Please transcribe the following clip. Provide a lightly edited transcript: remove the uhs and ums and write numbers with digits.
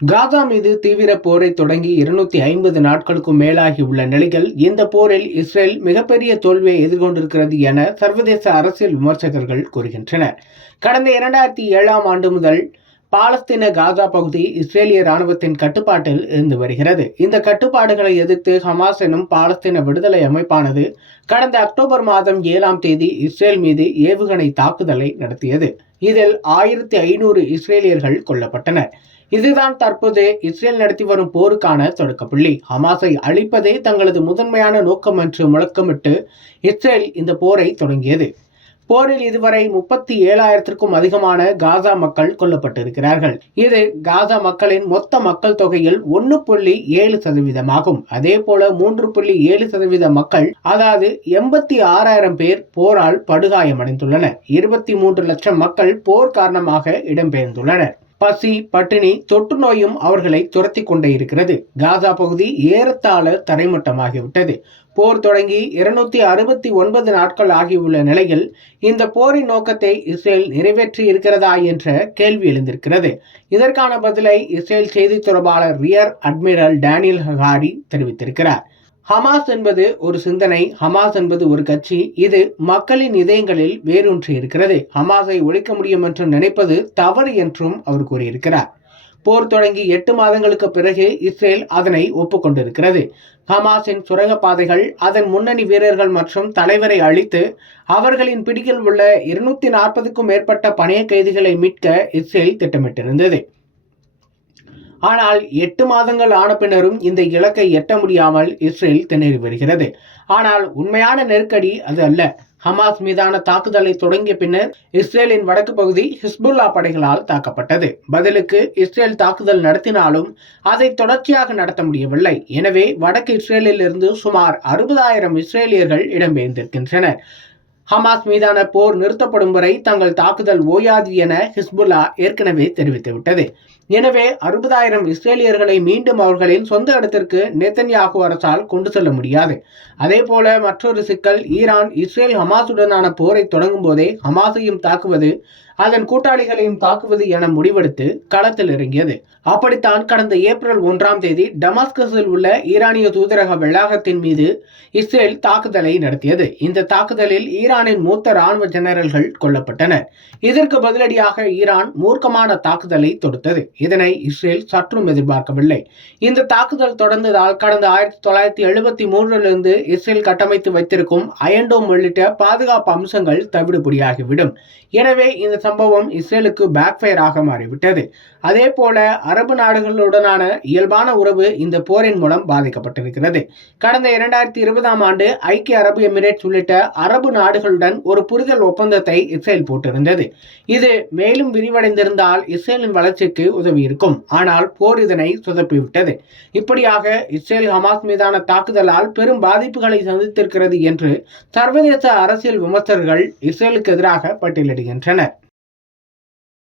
காசா மீது தீவிர போரை தொடங்கி 250 நாட்களுக்கும் மேலாகி உள்ள நிலையில் இந்த போரில் இஸ்ரேல் மிகப்பெரிய தோல்வியை எதிர்கொண்டிருக்கிறது என சர்வதேச அரசியல் விமர்சகர்கள் கூறுகின்றனர். கடந்த 2007ஆம் ஆண்டு முதல் பாலஸ்தீன காசா பகுதி இஸ்ரேலிய ராணுவத்தின் கட்டுப்பாட்டில் இருந்து வருகிறது. இந்த கட்டுப்பாடுகளை எதிர்த்து ஹமாஸ் எனும் பாலஸ்தீன விடுதலை அமைப்பானது கடந்த அக்டோபர் மாதம் 7ஆம் தேதி இஸ்ரேல் மீது ஏவுகணை தாக்குதலை நடத்தியது. இதில் 1500 இஸ்ரேலியர்கள் கொல்லப்பட்டனர். இதுதான் தற்போது இஸ்ரேல் நடத்தி வரும் போருக்கான தொடக்கப்புள்ளி. ஹமாஸை அழிப்பதே தங்களது முதன்மையான நோக்கம் என்று முழக்கமிட்டு இஸ்ரேல் இந்த போரை தொடங்கியது. போரில் இதுவரை 37,000க்கும் அதிகமான காசா மக்கள் கொல்லப்பட்டிருக்கிறார்கள். இது காசா மக்களின் மொத்த மக்கள் தொகையில் 1.7% அதே போல 3.7% மக்கள், அதாவது 86,000 பேர் போரால் படுகாயமடைந்துள்ளனர். 23 லட்சம் மக்கள் போர் காரணமாக இடம்பெயர்ந்துள்ளனர். பசி, பட்டினி, தொற்று நோயும் அவர்களை துரத்தி கொண்டே இருக்கிறது. காசா பகுதி ஏறத்தாழ தரைமட்டமாகிவிட்டது. போர் தொடங்கி 269 நாட்கள் ஆகியுள்ள நிலையில் இந்த போரின் நோக்கத்தை இஸ்ரேல் நிறைவேற்றி இருக்கிறதா என்ற கேள்வி எழுந்திருக்கிறது. இதற்கான பதிலை இஸ்ரேல் செய்தி தொடர்பாளர் ரியர் அட்மிரல் டேனியல் ஹகாரி தெரிவித்திருக்கிறார். ஹமாஸ் என்பது ஒரு சிந்தனை, ஹமாஸ் என்பது ஒரு கட்சி. இது மக்களின் இதயங்களில் வேரூன்றி இருக்கிறது. ஹமாஸை ஒழிக்க முடியும் என்று நினைப்பது தவறு என்றும் அவர் கூறியிருக்கிறார். போர் தொடங்கி 8 மாதங்களுக்கு பிறகு இஸ்ரேல் அதனை ஒப்புக்கொண்டிருக்கிறது. ஹமாஸின் சுரங்கப்பாதைகள், அதன் முன்னணி வீரர்கள் மற்றும் தலைவரை அழித்து அவர்களின் பிடியில் உள்ள 240க்கும் மேற்பட்ட பணைய கைதிகளை மீட்க இஸ்ரேல் திட்டமிட்டிருந்தது. ஆனால் 8 மாதங்கள் ஆன பின்னரும் இந்த இலக்கை எட்ட முடியாமல் இஸ்ரேல் திணறி வருகிறது. ஆனால் உண்மையான நெருக்கடி அது அல்ல. ஹமாஸ் மீதான தாக்குதலை தொடங்கிய பின்னர் இஸ்ரேலின் வடக்கு பகுதி ஹிஸ்புல்லா படைகளால் தாக்கப்பட்டது. பதிலுக்கு இஸ்ரேல் தாக்குதல் நடத்தினாலும் அதை தொடர்ச்சியாக நடத்த முடியவில்லை. எனவே வடக்கு இஸ்ரேலில் இருந்து சுமார் 60,000 இஸ்ரேலியர்கள் இடம்பெயர்ந்திருக்கின்றனர். ஹமாஸ் மீதான போர் நிறுத்தப்படும் வரை தங்கள் தாக்குதல் ஓயாது என ஹிஸ்புல்லா ஏற்கனவே தெரிவித்துவிட்டது. எனவே 60,000 இஸ்ரேலியர்களை மீண்டும் அவர்களின் சொந்த இடத்திற்கு நேதன்யாகு அரசால் கொண்டு செல்ல முடியாது. அதே போல மற்றொரு சிக்கல், ஈரான் இஸ்ரேல் ஹமாஸுடனான போரை தொடங்கும் போதே ஹமாஸையும் தாக்குவது, அதன் கூட்டாளிகளையும் தாக்குவது என முடிவெடுத்து களத்தில் இறங்கியது. அப்படித்தான் கடந்த ஏப்ரல் 1ஆம் தேதி டமாஸ்கஸில் உள்ள ஈரானிய தூதரக வளாகத்தின் மீது இஸ்ரேல் தாக்குதலை நடத்தியது. இந்த தாக்குதலில் ஈரானின் மூத்த ராணுவ ஜெனரல்கள் கொல்லப்பட்டனர். இதற்கு பதிலடியாக ஈரான் மூர்க்கமான தாக்குதலை தொடுத்தது. இதனை இஸ்ரேல் சற்றும் எதிர்பார்க்கவில்லை. இந்த தாக்குதல் தொடர்ந்ததால் கடந்த 1973 இஸ்ரேல் கட்டமைத்து வைத்திருக்கும் அயன்டோம் உள்ளிட்ட பாதுகாப்பு அம்சங்கள் தவிடுபொடியாகிவிடும். எனவே இந்த சம்பவம் இஸ்ரேலுக்கு பேக்ஃபயர் ஆக மாறிவிட்டது. அதே போல அரபு நாடுகளுடனான இயல்பான உறவு இந்த போரின் மூலம் பாதிக்கப்பட்டிருக்கிறது. கடந்த 2020ஆம் ஆண்டு ஐக்கிய அரபு எமிரேட்ஸ் உள்ளிட்ட அரபு நாடுகளுடன் ஒரு புரிதல் ஒப்பந்தத்தை இஸ்ரேல் போட்டிருந்தது. இது மேலும் விரிவடைந்திருந்தால் இஸ்ரேலின் வளர்ச்சிக்கு உதவியிருக்கும். ஆனால் போர் இதனை சொதப்பிவிட்டது. இப்படியாக இஸ்ரேல் ஹமாஸ் மீதான தாக்குதலால் பெரும் பாதிப்புகளை சந்தித்திருக்கிறது என்று சர்வதேச அரசியல் விமர்சகர்கள் இஸ்ரேலுக்கு எதிராக பட்டியலிடுகின்றனர்.